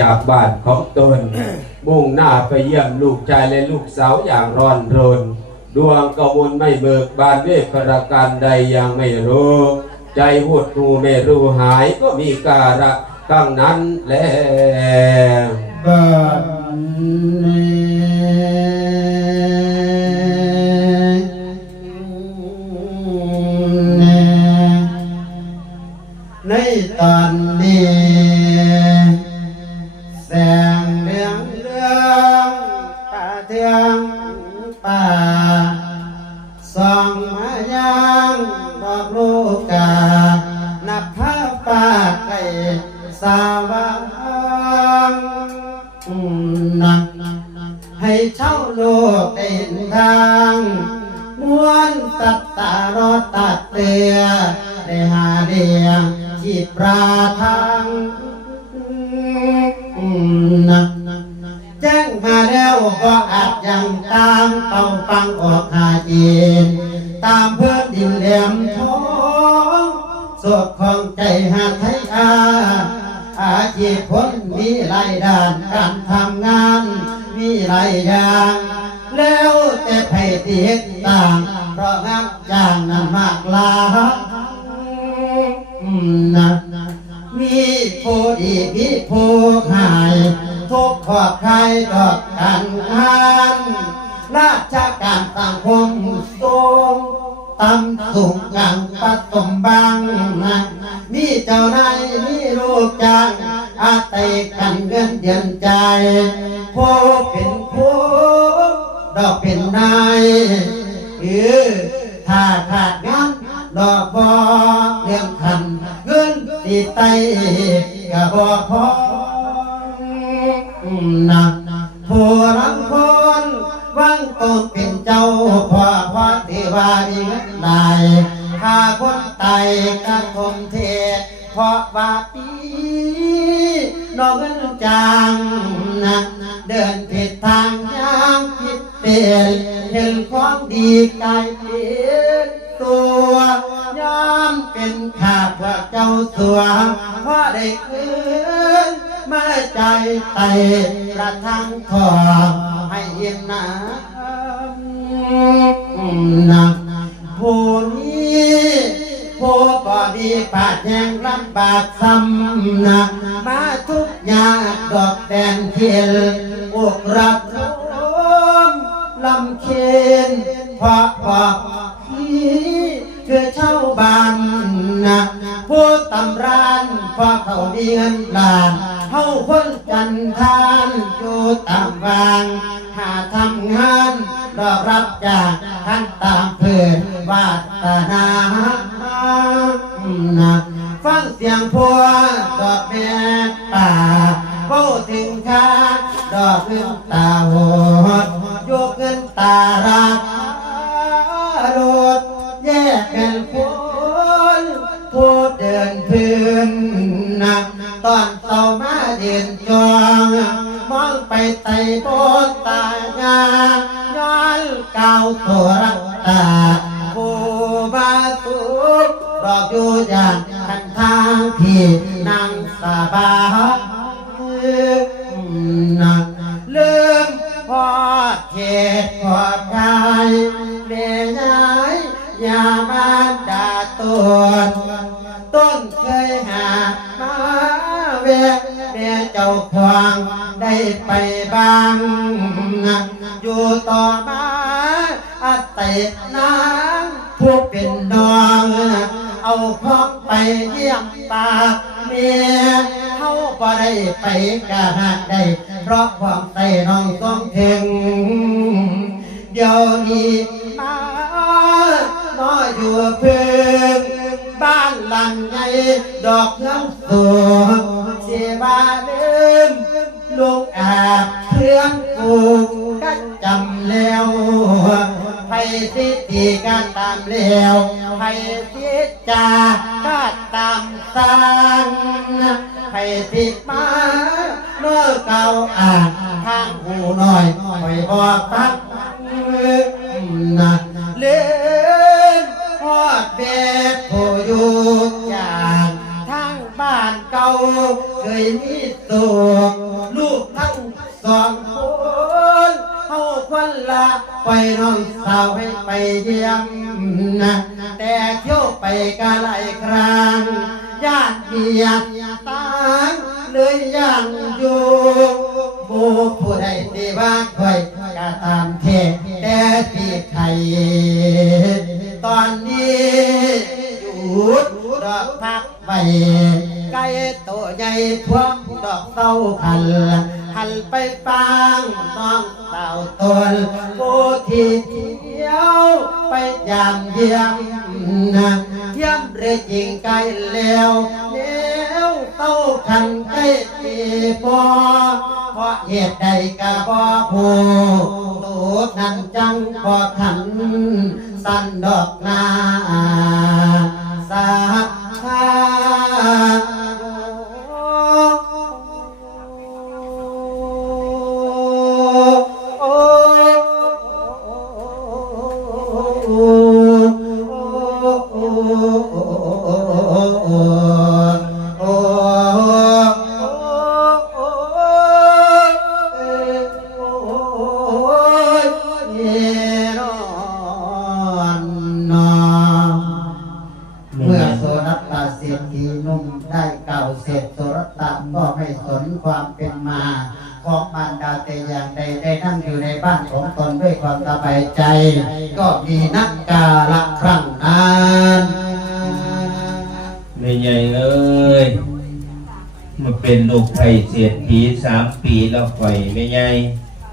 จากบ้านของตน มุ่งหน้าไปเยี่ยมลูกชายและลูกสาวอย่างร้อนรน ดวงกมลไม่เบิกบานด้วยประการใดยังไม่รู้ ใจหดหูไม่รู้หายก็มีการะตั้งนั้นแหละบัดนี้ในตอนนี้างดอกลูกกา นับผ้าป่าไก่สาว่างนักให้เช่าโลกเห็นทางม้วนตัดตารอตัดเตือได้หาเดียงที่ปราทางนัก มาแล้วก็อาจยังตามเป่าฟังออกหาเย็นตามเพื่อนดินเหลี่ยมทองสดของใจหาไทยอาอาชีพคนมีหลายด้านการทำงาน มีหลายอย่าง แล้วแต่ไผที่เฮ็ดต่าง เพราะงานจ้างนั้นมากลายอืมนะมีผู้ดีมีผู้หาย ทุกขอบใครดอกกันงานราชการสังคมสูงตำสูงกลางปัดสมบางนะมีเจ้านายมีลูกจ้างอาเตกันเงินเดือนใจผู้เป็นผู้ดอกเป็นนายเออถ้าขาดงานดอกบอเรื่องคันเงินตีไตก็บอพอ ผู้รังคนวังตนเป็นเจ้าพ่อพ่อที่ว่าดีเงินได้ถ้าคนไตกระทมเท เพราะว่าปีน้องเงินจางนะเดินผิดทางย่างผิดเป็นเห็นของดีกลายเป็นตัวยอมเป็นข้าพระเจ้าสัวเพราะได้คื นมาใจไตประทังทอให้เยินนะนะผู้นี้ผู้บอดีปาดแยงลำบากซ้ำนะมาทุกยางดอกแดนเทียนอกรับรมลำเคนพระบอกพี่ คือเช่าบ้านนะผู้ตำรานเพราะเขามีเงินล้านเฮาคนจันทานอยู่ตามวาง หาทำงานดอรับจากท่านตามเพื่อนวาตนานะฟังเสียงพัวดอกแม่ป่าเฝ้ถึงค่าดอกเงินตาโหดยกเงินตารัก ที่นั่งสาบานนะลืมพอเทศพอใจเลี้ยงายยามาดาตัวต้นเคยหามาเวะแม่เจ้าควางได้ไปบางอยู่ต่อมาอาเตะนางผู้เป็นน้องเอาพ่อไปเยี่ยม ปากเมียเขาบ่ได้ไปกะหากได้เพราะความใส่น้องต้องถึง เดี๋ยวนี้มาน้อยอยู่เพิ่งบ้านหลังใหญ่ดอกเงินสวเสียบาเดิมลูกอาบเพื่อนกูก็จำแล้วใครสิตีก็ตามแล้วใครสิจาก็ตา สังให้ติดมาเมื่อเก่าอ่านทางหูหน่อยคอยบอกตักนะเล่นพอดเบ็ดผู้อยู่อย่างทางบ้านเก่าเคยมีตัวลูกทั้งสองคนเขาคนละไปน้องสาวให้ไปเยี่ยมนะแต่เที่ยวไปกันหลายครั้ง ญาติเบียตางเลยยังอยู่บูผู้ใดที่ว่าคอยกะตามเทแต่ที่ไทยตอนนี้หยุดดอกพักไปไก่ตัวใหญ่พวงดอกเต้าหันหันไปฟังน้องเต่าตนผู้ที่เที่ยวไปยามเยี่ยมนะ เยี่ยมเรือจริงไกลแล้วแล้วเต้าขันไก่ตีบอเพราะเหตุใดกะบ่ผู้ตูดนั้นจังบ่ขัน สันดอกนาสักทา งอยู่ในบ้านของตนด้วยความสบายใจ ก็มีนักกาละครั้งนั้นไม่ใหญ่เลยมาเป็นลูกไผ่เสียดผีสามปีแล้วไฟไม่ใหญ่